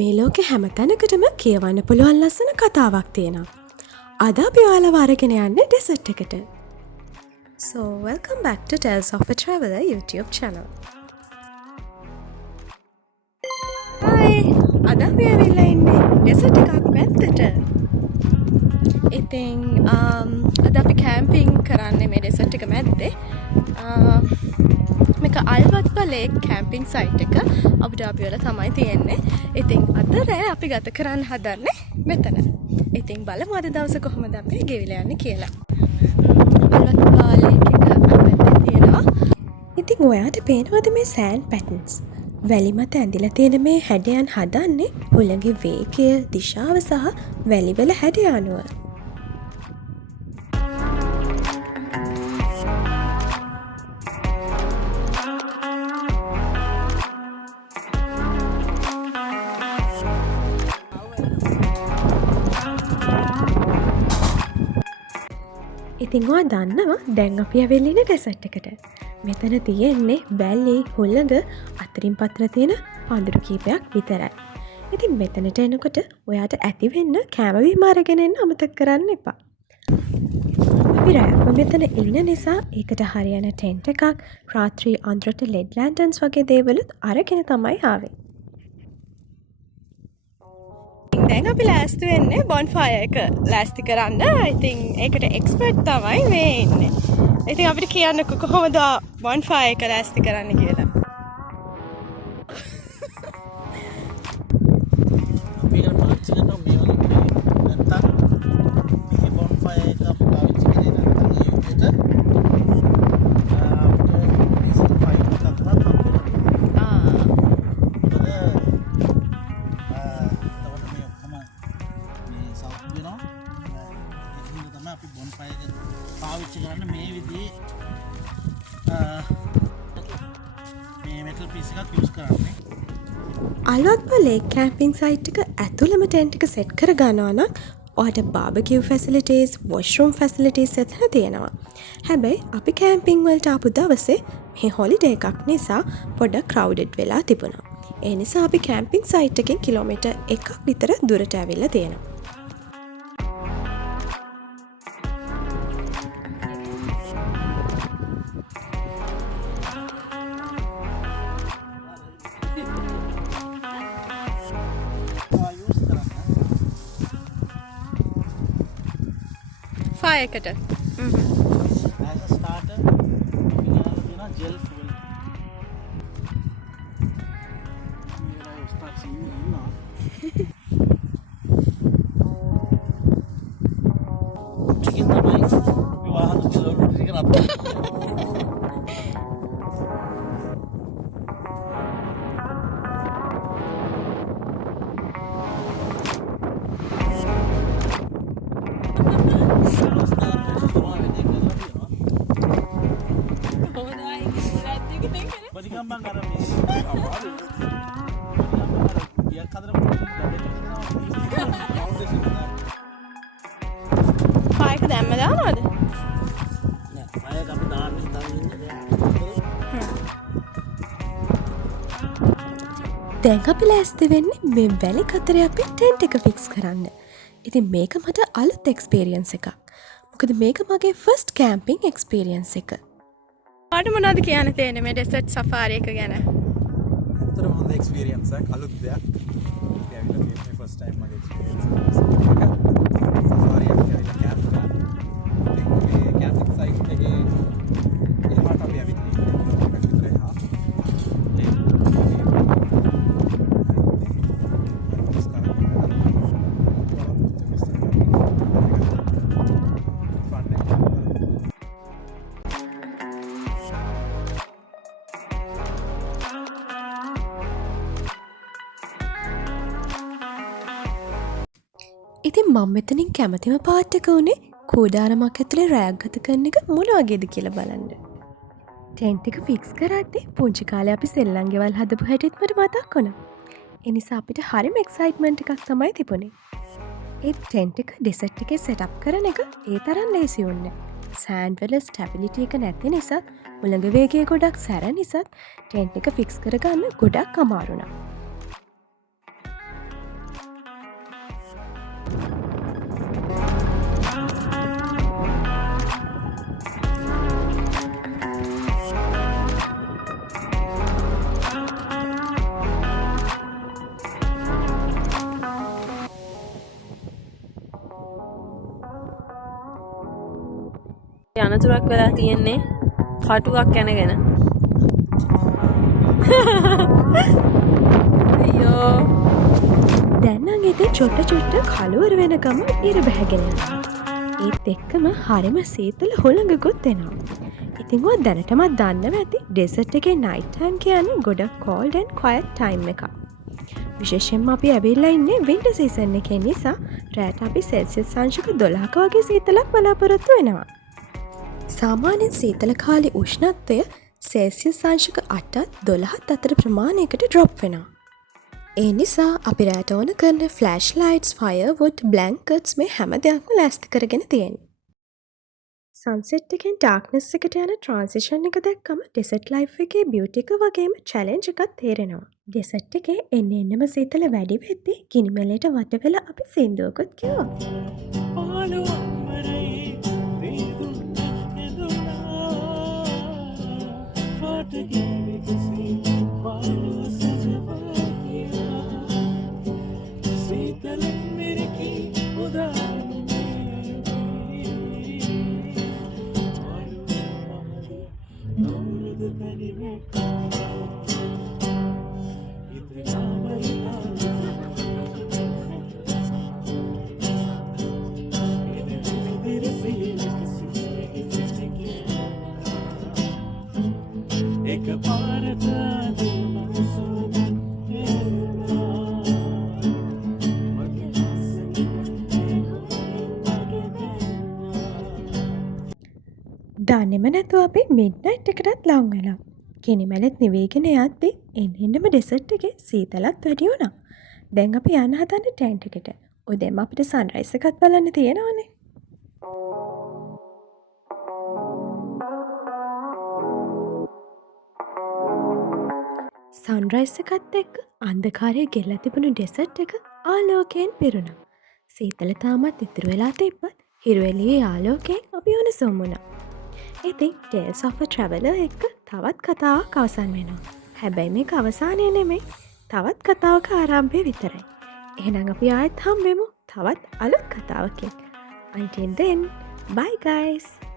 මේ ලෝකෙ හැම තැනකටම කියවන්න පුළුවන් ලස්සන කතාවක් තියෙනවා. අද අපි ඔයාලව අරගෙන යන්නේ ඩෙසර්ට් එකට. So welcome back to Tales of a Traveler YouTube channel. Hi! අද අපි ඇවිල්ලා ඉන්නේ ඩෙසර්ට් එකක් පැත්තට. ඉතින් අද අපි කැම්පින් කරන්නේ මේ ඩෙසර්ට් එක මැද්දේ. මේක අල්වත්ප ලේක් කැම්පින් සයිට් එක අබුඩාබි වල තමයි තියෙන්නේ. ඉතින් අද රෑ අපි ගත කරන්න හදන්නේ මෙතන. ඉතින් බලමු අද දවස කොහොමද අපි ගෙවිලා යන්නේ කියලා. අල්වත්ප ලේක් එක පැත්තේ තියෙනවා. ඉතින් ඔයාට පේනවද මේ සෑන්ඩ් පැටර්න්ස්? වැලි මත ඇඳිලා තියෙන මේ හැඩයන් හදන්නේ හුළඟේ වේගය, දිශාව සහ වැලිවල හැඩය අනුව. ඉතින් ඔයා දන්නවා දැන් අපි ඇවිල්ලා ඉන්නේ ඩෙසර්ට් එකට. මෙතන තියෙන්නේ වැලි, හුළඟ අතරින් පතර තියෙන පඳුරු කීපයක් විතරයි. ඉතින් මෙතනට එනකොට ඔයාට ඇති වෙන්න කෑම බීම අරගෙන එන්න අමතක කරන්න එපා. අපි රෑම මෙතන ඉන්න නිසා ඒකට හරියන ටෙන්ට් එකක්, රාත්‍රී අඳුරට ලෙඩ් ලැන්ටර්න්ස් වගේ දේවලුත් අරගෙන තමයි ආවේ. දැන් අපි ලෑස්ති වෙන්නේ බොන්ෆයර් එක ලෑස්ති කරන්න. ඉතින් ඒකට එක්ස්පර්ට් තමයි මේ ඉන්නේ. ඉතින් අපිට කියන්නකෝ කොහොමද බොන්ෆයර් එක ලෑස්ති කරන්න කියලා. අපි ඒක පාවිච්චි කරනවා මේ වගේ නැත්තම් මේ බොන්ෆයර් එක අපි පාවිච්චි කරේ නැත්තම් මේ විදිහට ඩීසල් ෆයිල් එකක් තමයි අපි බොන්ෆයර් එක පාවිච්චි කරන්න මේ විදිහේ මේ මෙටල් පීස් එකක් යූස් කරන්නේ. අල්වත්ප ලේක් කැම්පින් සයිට් එක ඇතුළම ටෙන්ට් එක සෙට් කර ගන්නවා නම් ඔයාට බාබකියු ෆැසිලිටීස්, වොෂ්රූම් ෆැසිලිටීස් එතන තියෙනවා. හැබැයි අපි කැම්පින් වලට ආපු දවසේ මේ හොලිඩේ එකක් නිසා පොඩ්ඩක් ක්‍රවුඩඩ් වෙලා තිබුණා. ඒ නිසා අපි කැම්පින් සයිට් එකෙන් කිලෝමීටර් 1ක් විතර දුරට ඇවිල්ලා තියෙනවා. ෆයර් එකට. as a starter අපි දාලා තියෙනවා gel fuel. මේවා ස්ටාර්ට් ඉන්නවා. ටිකෙන් තමයි මේ වාහන කිලෝමීටර ටික නතර. බදිගම්බන් අර මේ අමාරු ගියක් හදලා ෆයර් එක දැම්ම දානවද? නෑ ෆයර් එක අපි දාන්නේ දැන් අපි ලෑස්ති වෙන්නේ මේ වැලි කතරේ අපි ටෙන්ට් එක ෆික්ස් කරන්න. ඉතින් මේක මට අලුත් එක්ස්පීරියන්ස් එකක්. මොකද මේක මගේ ෆස්ට් කැම්පින් එක්ස්පීරියන්ස් එක. ආට මොනවද කියන්න තියෙන්නේ මේ ඩෙසර්ට් සෆාරි එක ගැන? ඇත්තටම හොඳ එක්ස්පීරියන්ස් එකක්, අලුත් දෙයක්. අපි ඇවිල්ලා තියෙන්නේ ෆස්ට් ටයිම් මගේ එක්ස්පීරියන්ස් එක. සෆාරි එකක් ඇවිල්ලා කැම්ප් කරා. ඉතින් මේ කැම්පින් සයිට් එකේ ඉලමට අපි ඇවිත් ඉන්නේ. ඉතින් මම මෙතනින් කැමතිම පාට් එක උනේ කූඩාරමක් ඇතුලේ රෑක් ගත කරන එක මොන වගේද කියලා බලන්න. ටෙන්ට් එක ෆික්ස් කරද්දී පුංචි කාලේ අපි සෙල්ලම් ගෙවල් හදපු හැටිත් මට මතක් වුණා. ඒ නිසා අපිට හරිම එක්සයිට්මන්ට් එකක් තමයි තිබුණේ. ඒ ටෙන්ට් එක ඩෙසර්ට් එකේ සෙට් අප් කරන එක ඒ තරම් ලේසි වුණේ නැහැ. සෑන්ඩ් වල ස්ටැබිලිටි එක නැති නිසා, උලඟ වේගය ගොඩක් සැර නිසා ටෙන්ට් එක ෆික්ස් කරගන්න ගොඩක් අමාරු වුණා. අනතුරක් වෙලා තියෙන්නේ කටුවක් කැනගෙන. අයියෝ. දැන් නම් ඉතින් චොට්ට කළුවර වෙනකම ඉර බැහැගෙන යනවා. ඒත් එක්කම හරිම සීතල හුළඟකුත් එනවා. ඉතින් ඔය දැනටමත් දන්නව ඇති ඩෙසර්ට් එකේ නයිට් ටයිම් කියන්නේ ගොඩක් cold and quiet time එකක්. විශේෂයෙන්ම අපි ඇවිල්ලා ඉන්නේ වින්ටර් සීසන් එකේ නිසා රැට අපි සෙල්සියස් අංශක 12ක වගේ සීතලක් බලාපොරොත්තු වෙනවා. සාමාන්‍යයෙන් සීතල කාලේ උෂ්ණත්වය සෙල්සියස් අංශක 8-12 අතර ප්‍රමාණයකට ඩ්‍රොප් වෙනවා. ඒ නිසා අපි රැට ඕන කරන ෆ්ලෑෂ් ලයිට්ස්, ෆයර්වුඩ්, බ්ලැන්කට්ස් මේ හැම දෙයක්ම ලෑස්ති කරගෙන තියෙනවා. සන්සෙට් එකෙන් ඩාර්ක්නෙස් එකට යන ට්‍රාන්සිෂන් එක දැක්කම ඩෙසර්ට් ලයිෆ් එකේ බියුටි එක වගේම චැලෙන්ජ් එකක් තේරෙනවා. ඩෙසර්ට් එකේ එන්නම සීතල වැඩි වෙද්දී ගිනිමැලයට වට වෙලා අපි සින්දුවකුත් කිව්වා. දන්නෙම නැතුව අපි මිඩ්නයිට් එකටත් ලං වෙලා. ගිනිමැලත් නිවේගෙන යද්දී එන්නම ඩෙසර්ට් එකේ සීතලත් වැඩි වුණා. දැන් අපි යන්න හදන්නේ ටෙන්ට් එකට. උදේම අපිට සන්රයිස් එකක් බලන්න තියෙනවානේ. සන්රයිස් එකත් එක්ක අන්ධකාරය ගෙල්ලා තිබුණු ඩෙසර්ට් එක ආලෝකයෙන් පිරුණා. සීතල තාමත් ඉතුරු වෙලා තිබ්බත් හිරු එළියේ ආලෝකයෙන් අපි උණුසුම් වුණා. ඉතින් Tales of a Traveler එක්ක තවත් කතාවක් අවසන් වෙනවා. හැබැයි මේක අවසානය නෙමෙයි. තවත් කතාවක ආරම්භය විතරයි. එහෙනම් අපි ආයෙත් හම්බෙමු තවත් අලුත් කතාවකින්. Until then, bye guys!